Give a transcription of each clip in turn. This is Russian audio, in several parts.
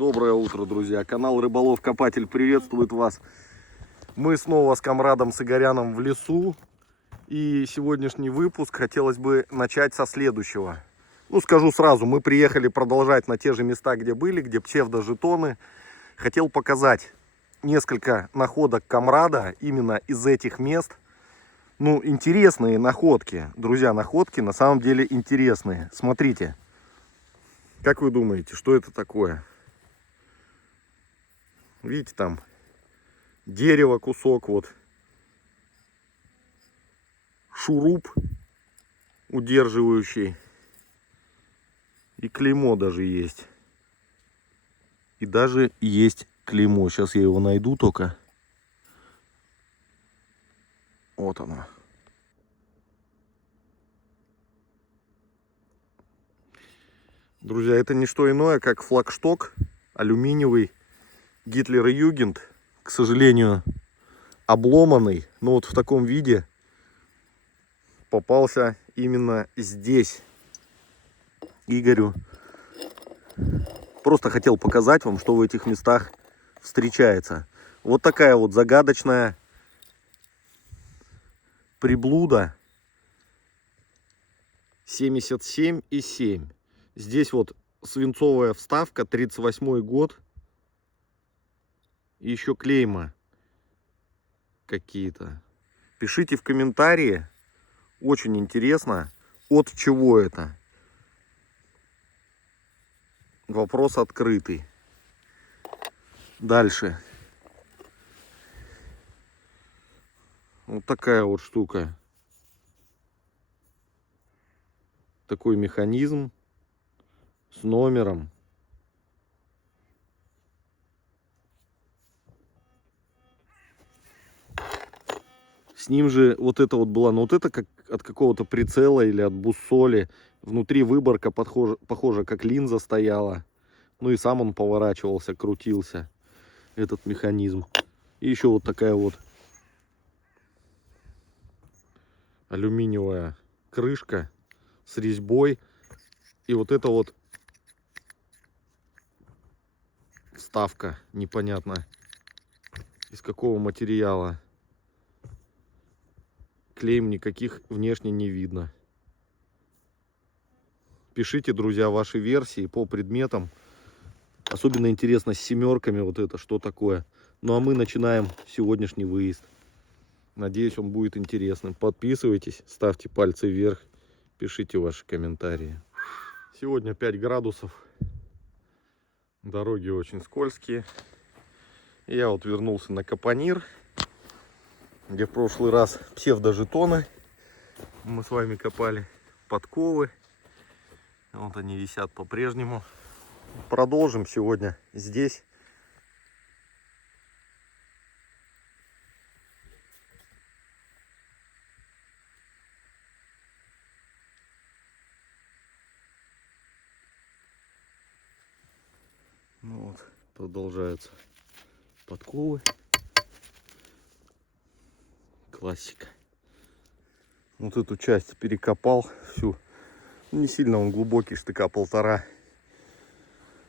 Доброе утро, друзья. Канал Рыболов Копатель приветствует вас. Мы снова с комрадом с Игоряном в лесу. И сегодняшний выпуск хотелось бы начать со следующего. Скажу сразу, мы приехали продолжать на те же места, где были, где псевдожетоны. Хотел показать несколько находок комрада именно из этих мест. Интересные находки. Друзья, находки на самом деле интересные. Смотрите. Как вы думаете, что это такое? Видите, там дерево, кусок, вот шуруп удерживающий. И клеймо даже есть. И даже есть клеймо. Сейчас я его найду только. Вот оно. Друзья, это не что иное, как флагшток алюминиевый Гитлер и Югент. К сожалению, обломанный. Но вот в таком виде попался именно здесь Игорю. Просто хотел показать вам, что в этих местах встречается. Вот такая вот загадочная приблуда 77,7. Здесь вот свинцовая вставка, 38-й год. И еще клейма какие-то. Пишите в комментарии. Очень интересно, от чего это. Вопрос открытый. Дальше. Вот такая вот штука. Такой механизм с номером. С ним же вот это вот было, вот это как от какого-то прицела или от буссоли. Внутри выборка похожа, как линза стояла. И сам он поворачивался, крутился, этот механизм. И еще вот такая вот алюминиевая крышка с резьбой. И вот это вот вставка, непонятно из какого материала. Клейм никаких внешне не видно. Пишите, друзья, ваши версии по предметам. Особенно интересно с семерками вот это, что такое. А мы начинаем сегодняшний выезд. Надеюсь, он будет интересным. Подписывайтесь, ставьте пальцы вверх, пишите ваши комментарии. Сегодня 5 градусов. Дороги очень скользкие. Я вот вернулся на Капонир, где в прошлый раз псевдожетоны мы с вами копали, подковы. Вот они висят по-прежнему. Продолжим сегодня здесь. Продолжаются подковы. Классика. Вот эту часть перекопал всю. Не сильно он глубокий, штыка 1,5.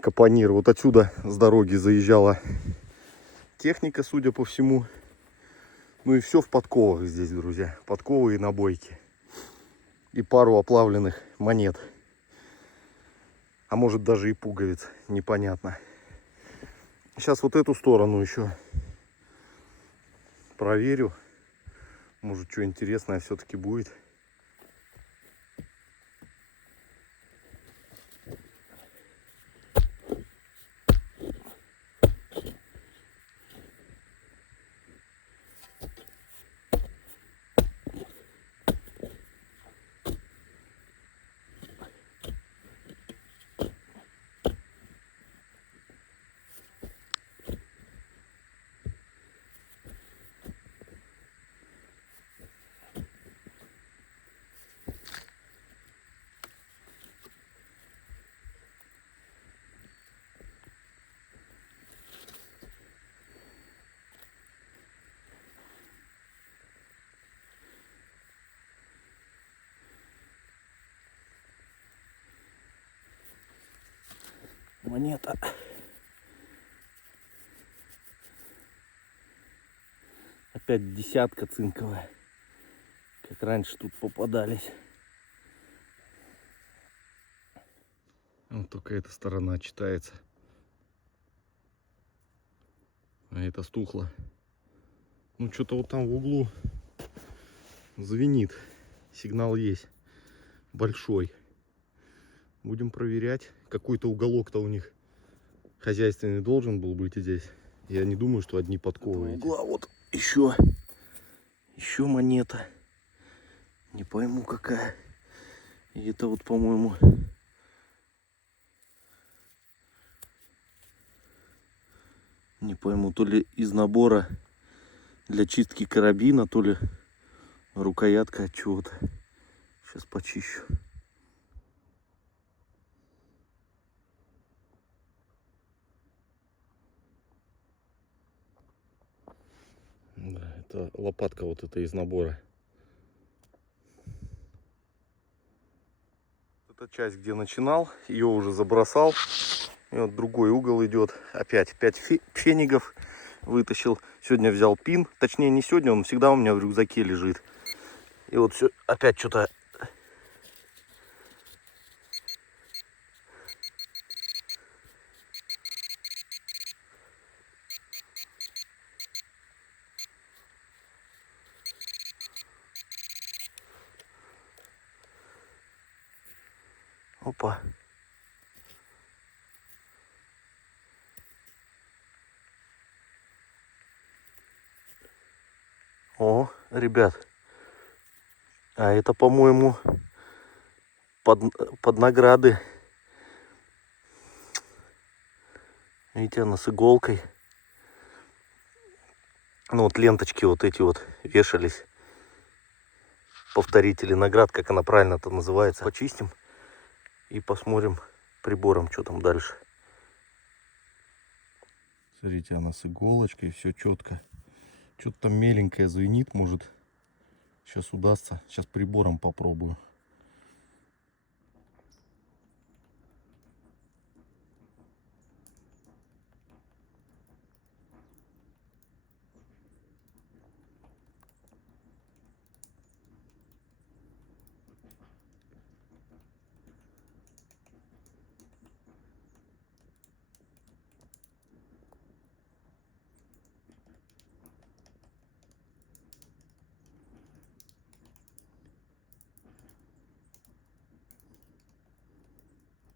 Капонир. Вот отсюда с дороги заезжала техника, судя по всему. И все в подковах здесь, друзья. Подковы и набойки. И пару оплавленных монет. А может даже и пуговиц. Непонятно. Сейчас вот эту сторону еще проверю. Может, что интересное все-таки будет. монета. опять десятка цинковая. Как раньше тут попадались. Вот только эта сторона читается. А это стухло. Ну что-то вот там в углу звенит. Сигнал есть. Большой. Будем проверять. Какой-то уголок-то у них хозяйственный должен был быть здесь. Я не думаю, что одни подковы. Угла вот еще монета. Не пойму какая. И это вот, по-моему, не пойму, то ли из набора для чистки карабина, то ли рукоятка от чего-то. Сейчас почищу. Да, это лопатка вот эта из набора. Эта часть, где начинал, ее уже забросал. И вот другой угол идет. Опять 5 фенигов вытащил. Сегодня взял пин. Точнее, не сегодня, он всегда у меня в рюкзаке лежит. И вот все, опять что-то. Опа. О, ребят. А это, по-моему, под награды. Видите, она с иголкой. Ну вот ленточки вот эти вот вешались. Повторители наград, как она правильно-то называется. Почистим и посмотрим прибором, что там дальше. Смотрите, она с иголочкой, все четко. Что-то там меленькое звенит, может сейчас удастся. Сейчас прибором попробую.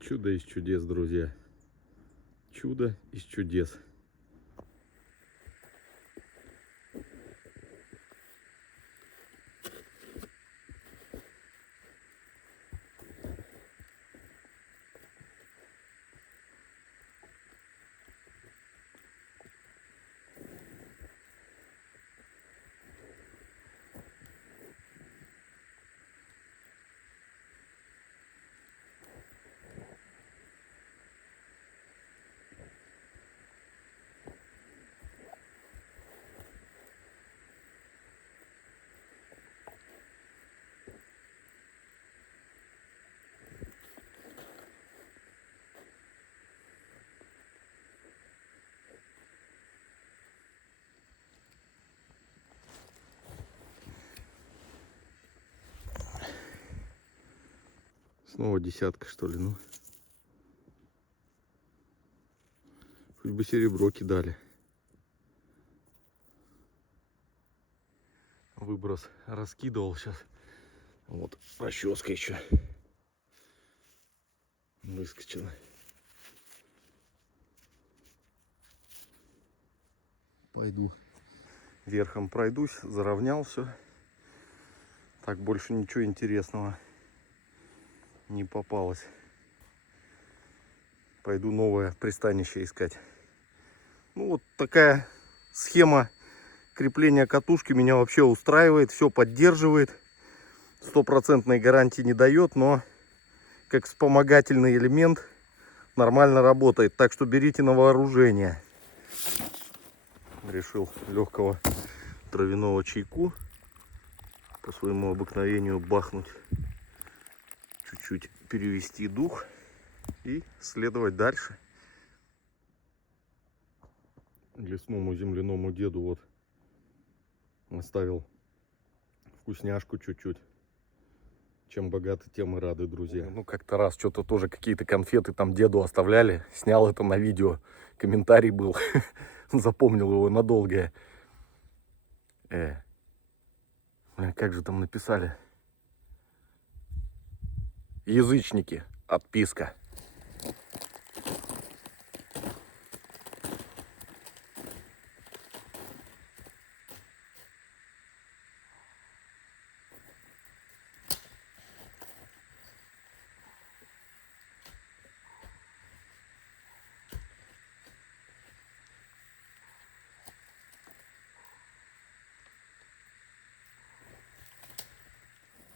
Чудо из чудес, друзья. Чудо из чудес. Снова десятка, что ли, ну. Хоть бы серебро кидали. Выброс раскидывал сейчас. Вот, расческа еще выскочила. Пойду верхом пройдусь, заровнял все. Так больше ничего интересного не попалось. Пойду новое пристанище искать. Ну вот такая схема крепления катушки меня вообще устраивает, все поддерживает. Стопроцентной гарантии не дает, но как вспомогательный элемент нормально работает. Так что берите на вооружение. Решил легкого травяного чайку по своему обыкновению бахнуть. Чуть-чуть перевести дух и следовать дальше. Лесному земляному деду вот Оставил вкусняшку чуть-чуть. Чем богаты, тем и рады, друзья. Ну, как-то раз что-то тоже какие-то конфеты там деду оставляли. Снял это на видео. Комментарий был. Запомнил его надолго. Как же там написали? Язычники. Отписка.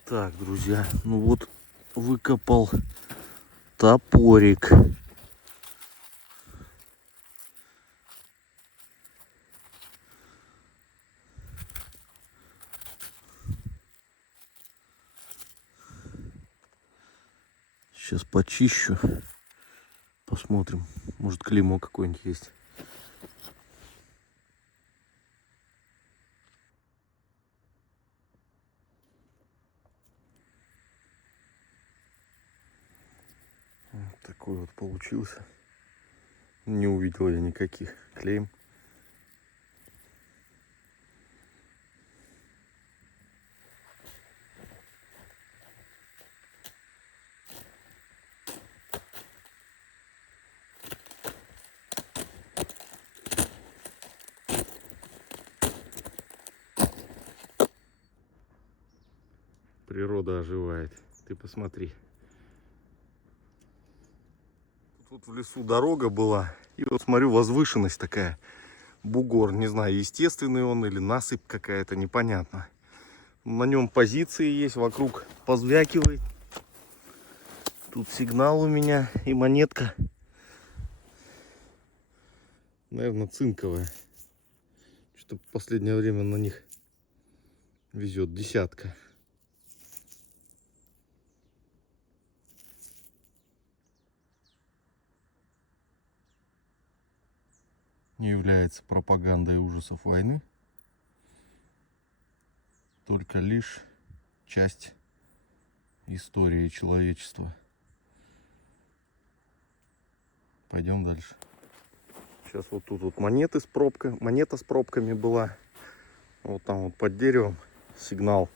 Так, друзья, ну вот выкопал топорик. Сейчас почищу. Посмотрим. Может, клеймо какое-нибудь есть. Вот такой вот получился. Не увидел я никаких клейм. Природа оживает. Ты посмотри. Тут в лесу дорога была. И вот смотрю, возвышенность такая. Бугор. Не знаю, естественный он или насыпь какая-то, непонятно. На нем позиции есть. Вокруг позвякивает. Тут сигнал у меня и монетка. Наверное, цинковая. Что-то в последнее время на них везет. Десятка. Не является пропагандой ужасов войны, только лишь часть истории человечества. Пойдем дальше. Сейчас вот тут вот монета с пробками была. Вот там вот под деревом сигнал.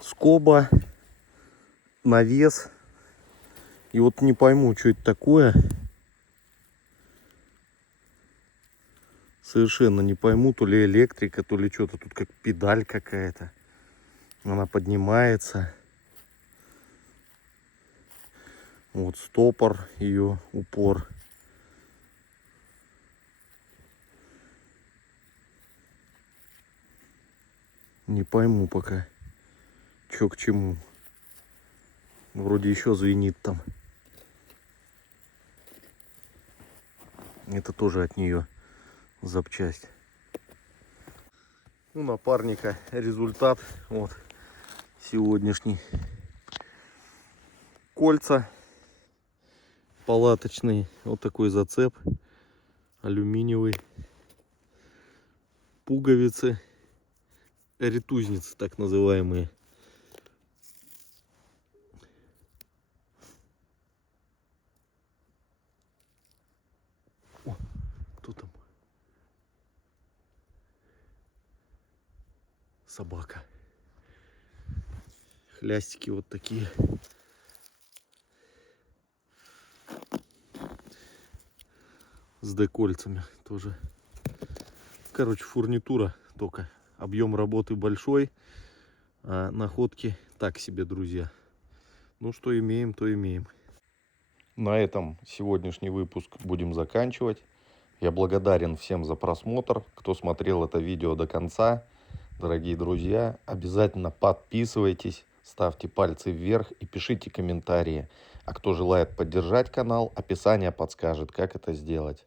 Скоба, навес. И вот не пойму, что это такое. Совершенно не пойму, то ли электрика, то ли что-то тут как педаль какая-то. Она поднимается. Вот стопор, ее упор. Не пойму пока, что к чему. Вроде еще звенит там. Это тоже от нее запчасть. У напарника результат вот сегодняшний. Кольца палаточные, вот такой зацеп алюминиевый, пуговицы, ритузницы так называемые. О, кто там? Собака. Хлястики вот такие. С декольцами тоже. Короче, фурнитура только. Объем работы большой, а находки так себе, друзья. Ну, что имеем, то имеем. На этом сегодняшний выпуск будем заканчивать. Я благодарен всем за просмотр, кто смотрел это видео до конца. Дорогие друзья, обязательно подписывайтесь, ставьте пальцы вверх и пишите комментарии. А кто желает поддержать канал, описание подскажет, как это сделать.